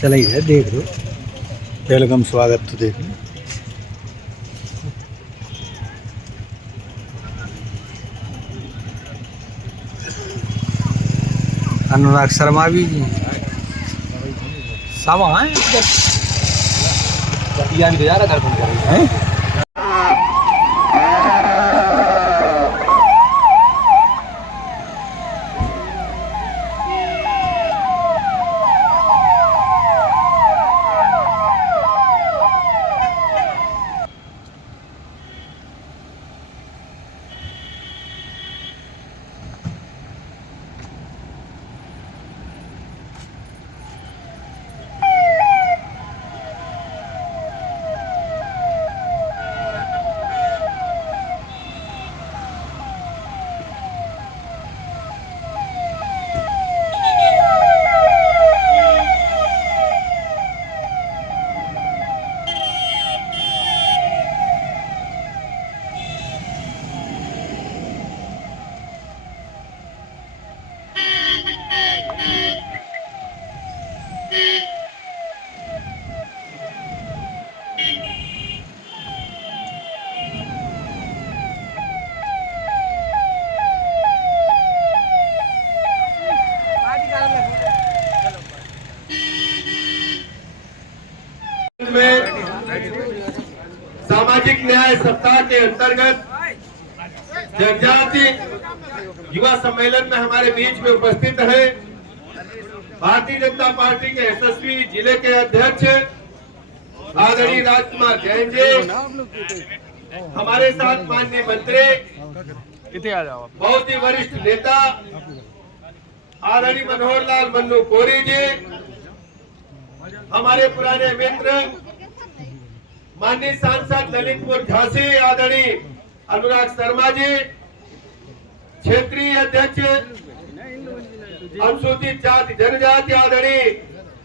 चला ही है, देख लो वेलकम स्वागत तो देख लो। अनुराग शर्मा भी सब हैं। सामाजिक न्याय सप्ताह के अंतर्गत जनजाति युवा सम्मेलन में हमारे बीच में उपस्थित है भारतीय जनता पार्टी के यशस्वी जिले के अध्यक्ष आदरणीय राजकुमार जैन जी, हमारे साथ माननीय मंत्री बहुत ही वरिष्ठ नेता आदरणीय मनोहर लाल मन्नू कोरी जी, हमारे पुराने मित्र माननीय सांसद ललितपुर झांसी आदरणीय अनुराग शर्मा जी, क्षेत्रीय अध्यक्ष अनुसूचित जाति जनजाति आदरणीय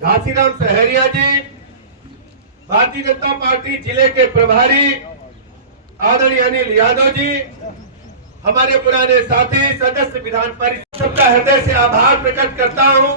घासीराम सहरिया जी, भारतीय जनता पार्टी जिले के प्रभारी आदरणीय अनिल यादव जी, हमारे पुराने साथी सदस्य विधान परिषद, सबका हृदय से आभार प्रकट करता हूं।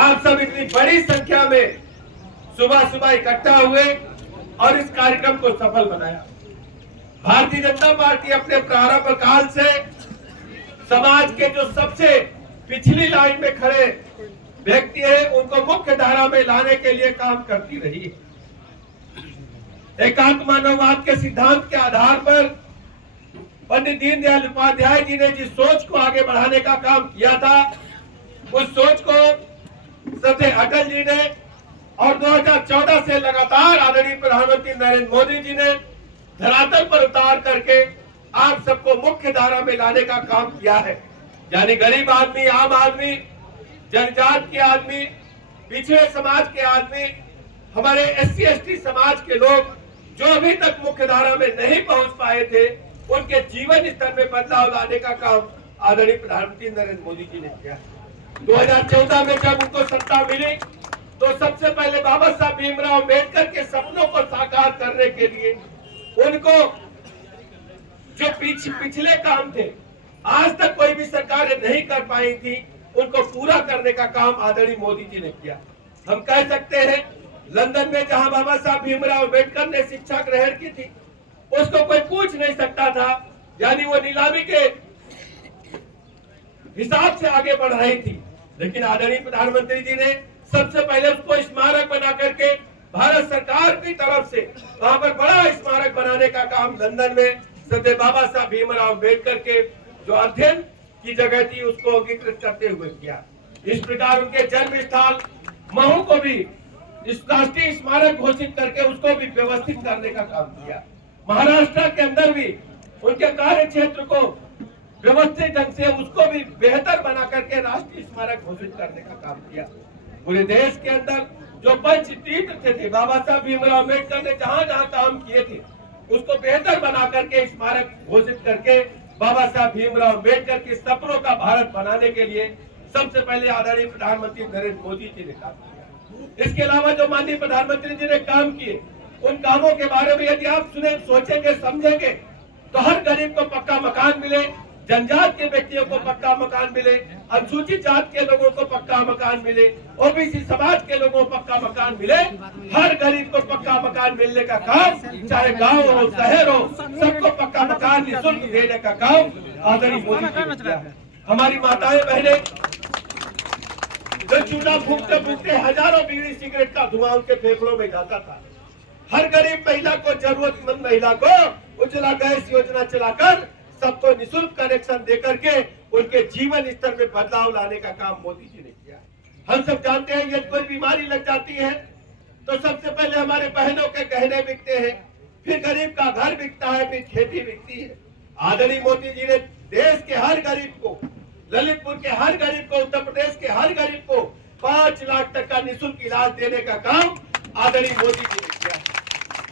आप सब इतनी बड़ी संख्या में सुबह सुबह इकट्ठा हुए और इस कार्यक्रम को सफल बनाया। भारतीय जनता पार्टी अपने प्रारंभ काल से समाज के जो सबसे पिछली लाइन में खड़े व्यक्ति हैं उनको मुख्य धारा में लाने के लिए काम करती रही। एकात्म मानववाद के सिद्धांत के आधार पर पंडित दीनदयाल उपाध्याय जी ने जिस सोच को आगे बढ़ाने का काम किया था, उस सोच को श्रद्धेय अटल जी ने और 2014 से लगातार आदरणीय प्रधानमंत्री नरेंद्र मोदी जी ने धरातल पर उतार करके आप सबको मुख्य धारा में लाने का काम किया है। यानी गरीब आदमी, आम आदमी, जनजाति के आदमी, पिछड़े समाज के आदमी, हमारे SC ST समाज के लोग जो अभी तक मुख्य धारा में नहीं पहुंच पाए थे, उनके जीवन स्तर में बदलाव लाने का काम आदरणीय प्रधानमंत्री नरेंद्र मोदी जी ने किया। 2014 में जब उनको सत्ता मिली तो सबसे पहले बाबा साहब भीमराव अम्बेडकर के सपनों को साकार करने के लिए उनको जो पिछले काम थे, आज तक कोई भी सरकार नहीं कर पाई थी, उनको पूरा करने का काम आदरणीय मोदी जी ने किया। हम कह सकते हैं लंदन में जहां बाबा साहब भीमराव अम्बेडकर ने शिक्षा ग्रहण की थी, उसको कोई पूछ नहीं सकता था, यानी वो नीलामी के हिसाब से आगे बढ़ रही थी। लेकिन आदरणीय प्रधानमंत्री जी ने सबसे पहले उसको स्मारक बना करके भारत सरकार की तरफ से वहां पर बड़ा स्मारक बनाने का काम लंदन में श्रद्धेय बाबा साहब भीमराव अम्बेडकर के जो अध्ययन की जगह थी उसको अंगीकृत करते हुए किया। इस प्रकार उनके जन्म स्थल महू को भी इस राष्ट्रीय स्मारक घोषित करके उसको भी व्यवस्थित करने का काम किया। महाराष्ट्र के अंदर भी उनके कार्य क्षेत्र को व्यवस्थित ढंग से उसको भी बेहतर बना करके राष्ट्रीय स्मारक घोषित करने का काम किया। पूरे देश के अंदर जो पंच तीर्थ थे बाबा साहब भीमराव अम्बेडकर ने जहां जहां काम किए थे उसको बेहतर बना करके स्मारक घोषित करके बाबा साहब भीमराव अम्बेडकर के सपनों का भारत बनाने के लिए सबसे पहले आदरणीय प्रधानमंत्री नरेंद्र मोदी जी ने काम किया। इसके अलावा जो माननीय प्रधानमंत्री जी ने काम किए, उन कामों के बारे में यदि आप सोचेंगे समझेंगे तो हर गरीब को पक्का मकान मिले, जनजाति के व्यक्तियों को पक्का मकान मिले, अनुसूचित जाति के लोगों को पक्का पक्का मकान मिले, ओबीसी समाज के लोगों को पक्का मकान मिले, हर गरीब को पक्का मकान मिलने का काम, चाहे गांव हो शहर हो, सबको पक्का मकान निःशुल्क देने का काम आदरणीय मोदी जी ने किया है। हमारी माताएं बहनें जो चूल्हा फूकते फूकते हजारों बीड़ी सिगरेट का धुआं उनके फेफड़ों में जाता था, हर गरीब महिला को, जरूरतमंद महिला को उज्ज्वला गैस योजना चलाकर सबको निःशुल्क कनेक्शन देकर के उनके जीवन स्तर में बदलाव लाने का काम मोदी जी ने किया है। हम सब जानते हैं यदि कोई बीमारी लग जाती है तो सबसे पहले हमारे बहनों के गहने बिकते हैं, फिर गरीब का घर बिकता है, फिर खेती बिकती है। आदरणीय मोदी जी ने देश के हर गरीब को, ललितपुर के हर गरीब को, उत्तर प्रदेश के हर गरीब को 5 लाख तक का निःशुल्क इलाज देने का काम आदरणीय मोदी जी ने किया है।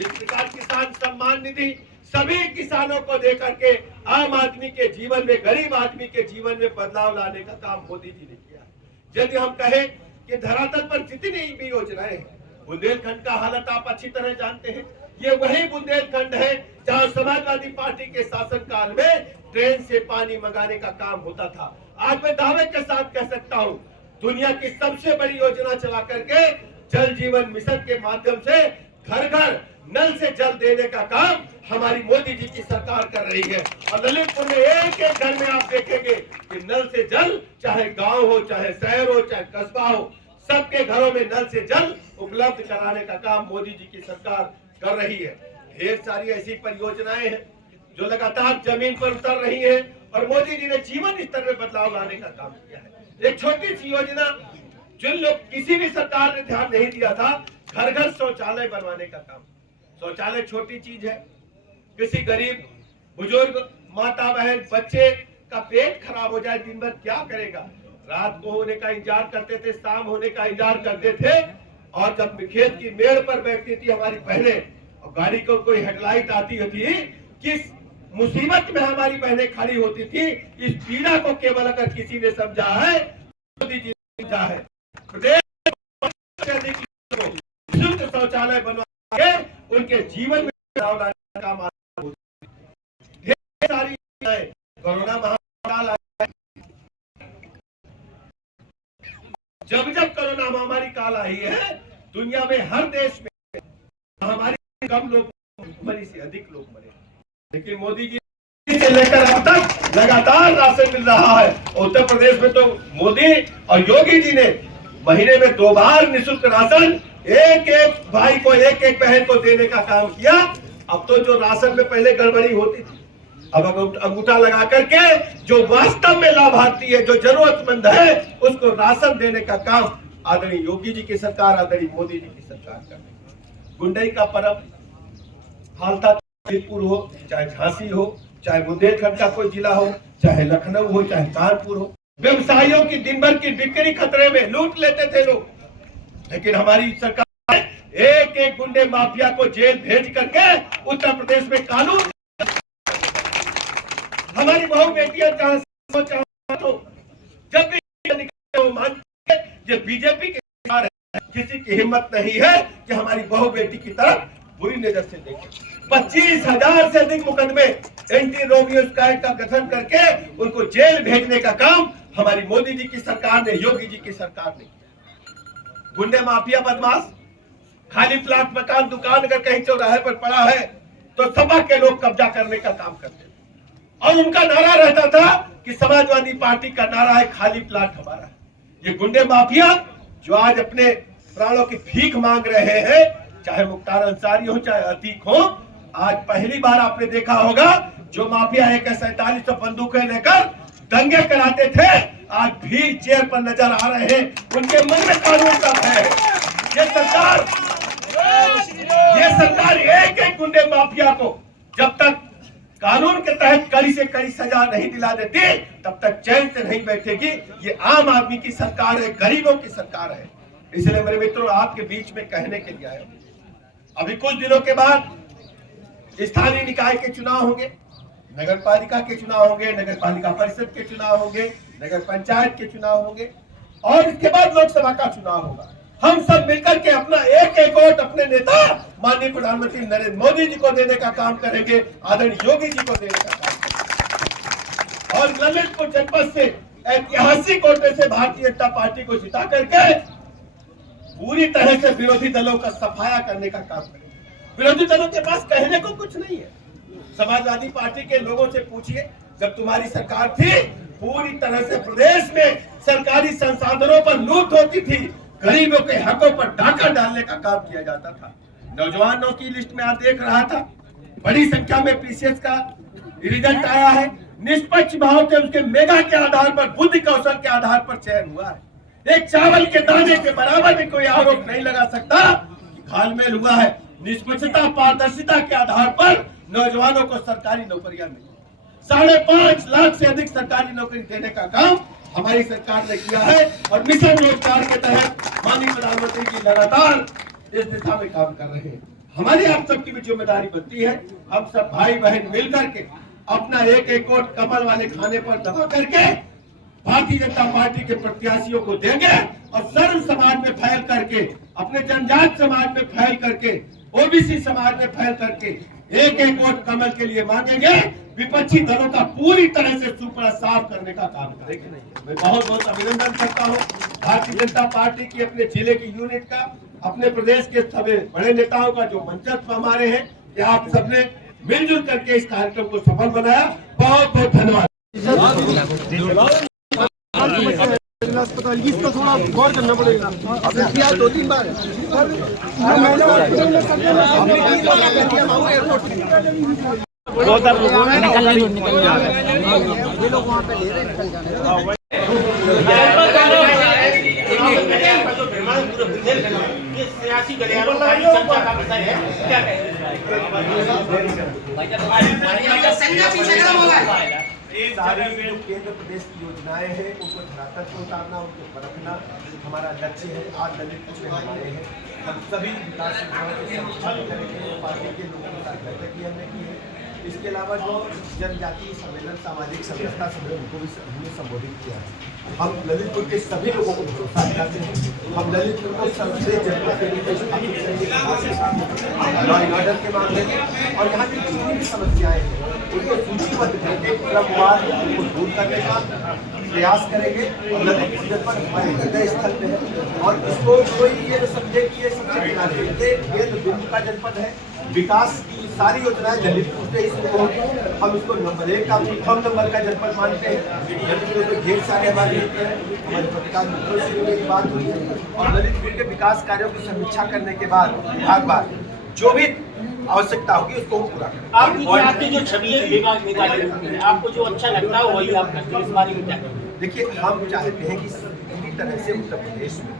इस प्रकार किसान सम्मान निधि सभी किसानों को देकर के आम आदमी के जीवन में, गरीब आदमी के जीवन में बदलाव लाने का काम मोदी जी ने किया है। यदि हम कहें कि धरातल पर जितनी भी योजनाएं हैं, बुंदेलखंड का हालत आप अच्छी तरह जानते हैं, ये वही बुंदेलखंड है जहां समाजवादी पार्टी के शासनकाल में ट्रेन से पानी मंगाने का काम होता था। आज मैं दावे के साथ कह सकता हूं, दुनिया की सबसे बड़ी योजना चला करके जल जीवन मिशन के माध्यम से घर घर नल से जल देने का काम हमारी मोदी जी की सरकार कर रही है। और ललितपुर में एक एक घर में आप देखेंगे कि नल से जल, चाहे गांव हो, चाहे शहर हो, चाहे कस्बा हो, सबके घरों में नल से जल उपलब्ध कराने का काम मोदी जी की सरकार कर रही है। ढेर सारी ऐसी परियोजनाएं हैं जो लगातार जमीन पर उतर रही है और मोदी जी ने जीवन स्तर में बदलाव लाने का काम किया है। एक छोटी सी योजना जिन लोग किसी भी सरकार ने ध्यान नहीं दिया था, घर घर शौचालय बनवाने का काम। शौचालय छोटी चीज है, किसी गरीब बुजुर्ग, माता बहन, बच्चे का पेट खराब हो जाए दिन भर क्या करेगा, रात को होने का इंतजार करते थे, शाम होने का इंतजार करते थे। और जब खेत की मेड़ पर बैठती थी हमारी बहनें और गाड़ी को कोई हेडलाइट आती थी, किस मुसीबत में हमारी बहनें खड़ी होती थी, इस पीड़ा को केवल अगर किसी ने समझा है, मोदी जी ने समझा है। प्रदेश शुद्ध शौचालय बनवा के उनके जीवन में बदलाव लाने का काम ढेर सारी कोरोना महामारी, जब जब कोरोना महामारी काल आई है, दुनिया में हर देश में महामारी कम लोग मरे से अधिक लोग मरे, लेकिन मोदी जी से लेकर अब तक लगातार राशन मिल रहा है। उत्तर प्रदेश में तो मोदी और योगी जी ने महीने में 2 बार निःशुल्क राशन एक एक भाई को, एक एक बहन को देने का काम किया। अब तो जो राशन में पहले गड़बड़ी होती थी, अब अंगूठा लगा करके जो वास्तव में लाभार्थी है, जो जरूरतमंद है, उसको राशन देने का काम आदरणीय योगी जी की सरकार, आदरणीय मोदी जी की सरकार कर रही है। गुंडई का पर्व हालता जयपुर हो, चाहे झांसी हो, चाहे बुंदेलखंड का कोई जिला हो, चाहे लखनऊ हो, चाहे कानपुर हो, व्यवसायियों की दिन भर की बिक्री खतरे में, लूट लेते थे लोग। लेकिन हमारी सरकार एक एक गुंडे माफिया को जेल भेज करके उत्तर प्रदेश में कानून, हमारी बहू बेटियां चाहो जब भी वो मानते ये बीजेपी के सरकार है, किसी की हिम्मत नहीं है कि हमारी बहू बेटी की तरफ बुरी नजर से देखे। 25,000 से अधिक मुकदमे एंटी रोमियो स्क्वाड का गठन करके उनको जेल भेजने का काम हमारी मोदी जी की सरकार ने, योगी जी की सरकार ने किया। गुंडे माफिया बदमाश खाली प्लाट, मकान, दुकान अगर कहीं चौराहे पर पड़ा है तो सभा के लोग कब्जा करने का काम करते हैं। और उनका नारा रहता था कि समाजवादी पार्टी का नारा है खाली प्लाट हमारा है। ये गुंडे माफिया जो आज अपने प्राणों की भीख मांग रहे हैं, चाहे मुख्तार अंसारी हो, चाहे अतीक हो, आज पहली बार आपने देखा होगा जो माफिया AK-47 बंदूकें लेकर दंगे कराते थे, आज भी चेयर पर नजर आ रहे हैं। उनके मन में कानून का भय है। ये सरकार एक एक गुंडे माफिया को जब तक कानून के तहत कड़ी से कड़ी सजा नहीं दिला देती, तब तक चैन से नहीं बैठेगी। ये आम आदमी की सरकार है, गरीबों की सरकार है। इसलिए मेरे मित्रों, आपके बीच में कहने के लिए आया हूं, अभी कुछ दिनों के बाद स्थानीय निकाय के चुनाव होंगे, नगर पालिका के चुनाव होंगे, नगर पालिका परिषद के चुनाव होंगे, नगर पंचायत के चुनाव होंगे और इसके बाद लोकसभा का चुनाव होगा। हम सब मिलकर के अपना एक एक वोट अपने नेता माननीय प्रधानमंत्री नरेंद्र मोदी जी को देने का काम करेंगे, आदरणीय योगी जी को देने का काम करेंगे। और ललितपुर जनपद से ऐतिहासिक वोटों से भारतीय जनता पार्टी को जिता करके पूरी तरह से विरोधी दलों का सफाया करने का काम करें। विरोधी दलों के पास कहने को कुछ नहीं है। समाजवादी पार्टी के लोगों से पूछिए, जब तुम्हारी सरकार थी पूरी तरह से प्रदेश में सरकारी संसाधनों पर लूट होती थी, गरीबों के हकों पर डाका डालने का काम किया जाता था। नौजवानों की लिस्ट में आप देख रहा था, बड़ी संख्या में पीसीएस का रिजल्ट आया है। निष्पक्ष भाव से उसके मेगा के आधार पर, बुद्धि कौशल के आधार पर चयन हुआ है। एक चावल के दाने के बराबर भी कोई आरोप नहीं लगा सकता कि घालमेल हुआ है। निष्पक्षता, पारदर्शिता के आधार पर नौजवानों को सरकारी नौकरियां मिली। 5.5 लाख से अधिक सरकारी नौकरी देने का काम हमारी सरकार ने किया है और मिशन रोजगार के तहत माननीय प्रधानमंत्री जी लगातार इस दिशा में काम कर रहे हैं। हमारी आप सबकी भी जिम्मेदारी बनती है, हम सब भाई बहन मिलकर के अपना एक एक वोट कमल वाले खाने पर दबा करके भारतीय जनता पार्टी के प्रत्याशियों को देंगे और सर्व समाज में फैल करके, अपने जनजात समाज में फैल करके, ओबीसी समाज में फैल करके एक एक वोट कमल के लिए मांगेंगे। विपक्षी दलों का पूरी तरह से सुपड़ा साफ करने का काम करेंगे। मैं बहुत बहुत अभिनंदन करता हूँ भारतीय जनता पार्टी की, अपने जिले की यूनिट का, अपने प्रदेश के सभी बड़े नेताओं का जो मंचस्व हमारे हैं कि आप सबने मिलजुल करके इस कार्यक्रम को सफल बनाया। बहुत बहुत धन्यवाद। अस्पताल इसको थोड़ा गौर करना पड़ेगा। आपने किया 2-3 बार ये लोग वहाँ पे ले रहे निकल जाने। सारी जो केंद्र प्रदेश की योजनाएं हैं उनको धरातल पर उतारना, उनको परखना हमारा लक्ष्य है। आज ललितपुर में हमारे हैं, हम सभी विकास योजनाओं की समीक्षा करेंगे। पार्टी के लोगों के साथ बैठक भी हमने की है। इसके अलावा जो जनजातीय सम्मेलन, सामाजिक समरसता सम्मेलन, उनको भी हमने संबोधित किया है। हम ललितपुर के सभी लोगों को भरोसा दिलाते हैं। हम ललितपुर को सबसे जनता के रूप में स्थापित करेंगे, लॉ एंड ऑर्डर के मामले में, और यहाँ की जितनी भी समस्याएं हैं उनको सूचीबद्ध करके क्रमवार उनको दूर करने का प्रयास करेंगे। और ललितपुर जनपद हमारे हृदय स्थल पे है और इसको कोई ये न समझे कि ये सबसे किनारे, ये बिंदु का जनपद है। विकास की सारी योजनाएं ललितपुर से इसको हम इसको नंबर 1 का, प्रथम नंबर का जनपद मानते हैं। ललितपुर में ढेर सारे हमारे मित्र हैं, हमारे पत्रकार मित्रों से भी मेरी बात हुई है और ललितपुर के विकास कार्यों की समीक्षा करने के बाद विभागवार जो भी आवश्यकता होगी उसको पूरा करें। आपकी जो छवि है विभाग नेता के रूप में, आपको जो अच्छा लगता है वही आप करते हैं, इस बारे में क्या करें? देखिए, हम चाहते हैं कि पूरी तरह से उत्तर प्रदेश में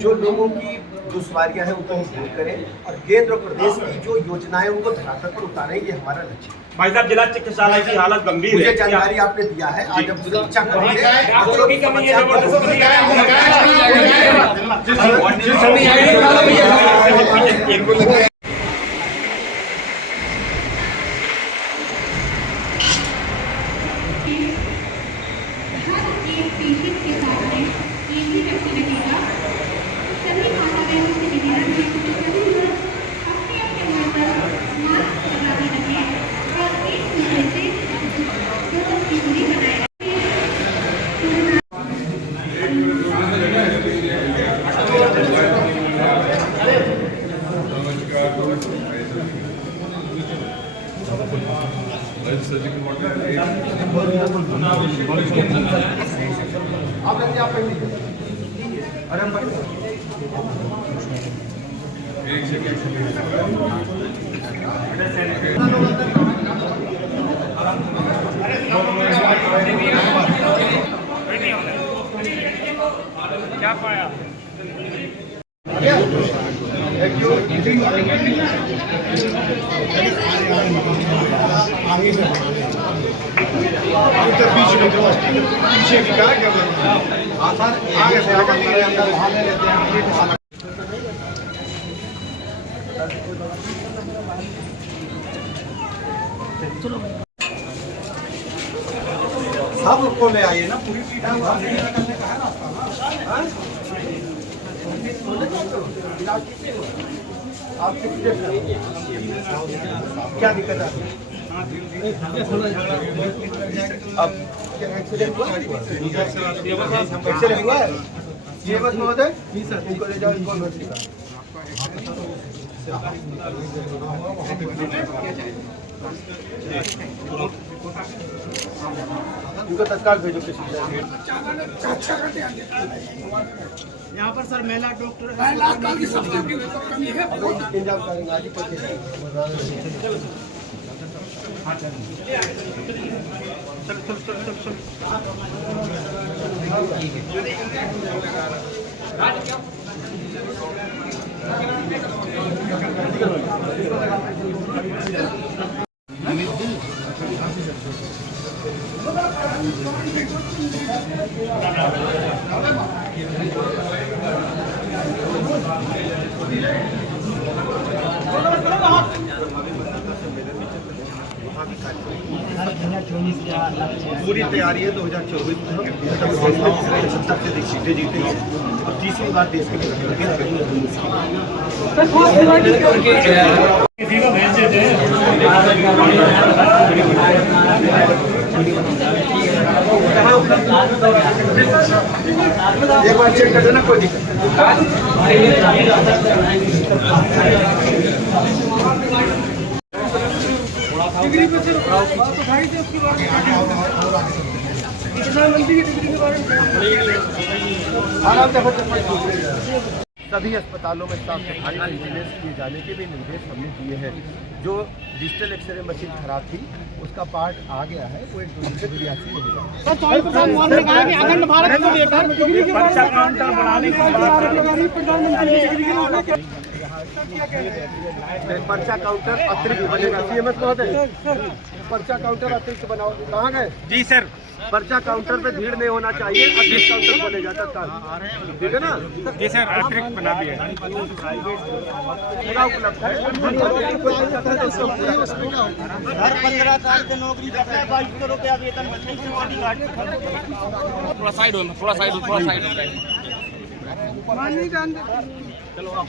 जो लोगों की दुश्वारियां हैं उनको हम दूर करें और केंद्र और प्रदेश की जो योजनाएं उनको धरातल पर उतारें, ये हमारा लक्ष्य है। भाई साहब, जिला चिकित्सालय की हालत गंभीर है। मुझे जानकारी आपने दिया है, आज हम समीक्षा करेंगे। क्या पाया? पीछे की क्या आगे से अंदर वहाँ ले लेते हैं। सब को ले आइए ना, पूरी पीठा करने का है ना। आपके क्या दिक्कत है? अब एक्सीडेंट हुआ एक्सीडेंट हुआ है ये बस महोदय इनको ले जाओ इनको भर्ती करो इनको तत्काल भेजो किसी यहाँ पर सर महिला डॉक्टर इंतजाम करेंगे आज ही पहुंचे पूरी तैयारी है 2024 में हम 70 से अधिक सीटें जीते हैं और तीसरी बार देश के एक बार चेक कर देना कोई दिक्कत सभी अस्पतालों में साफ सफाई मेंटेनेंस किए जाने के भी निर्देश हमने दिए हैं। जो डिजिटल एक्सरे मशीन खराब थी उसका पार्ट आ गया है, वो एक दूसरे से क्रियाशील हो गया। पर्चा काउंटर अतिरिक्त बनेगा। सीएमएस महोदय पर्चा काउंटर अतिरिक्त बनाओ। कहाँ गए? जी सर। पर्चा काउंटर पे भीड़ नहीं होना चाहिए, अतिरिक्त काउंटर बनेगा तत्काल, ठीक है ना? जी सर, अतिरिक्त बना दिया पूरा उपलब्ध है। हर 15 साल से नौकरी करता है, 2200 रुपया वेतन थोड़ा साइड हो चलो आप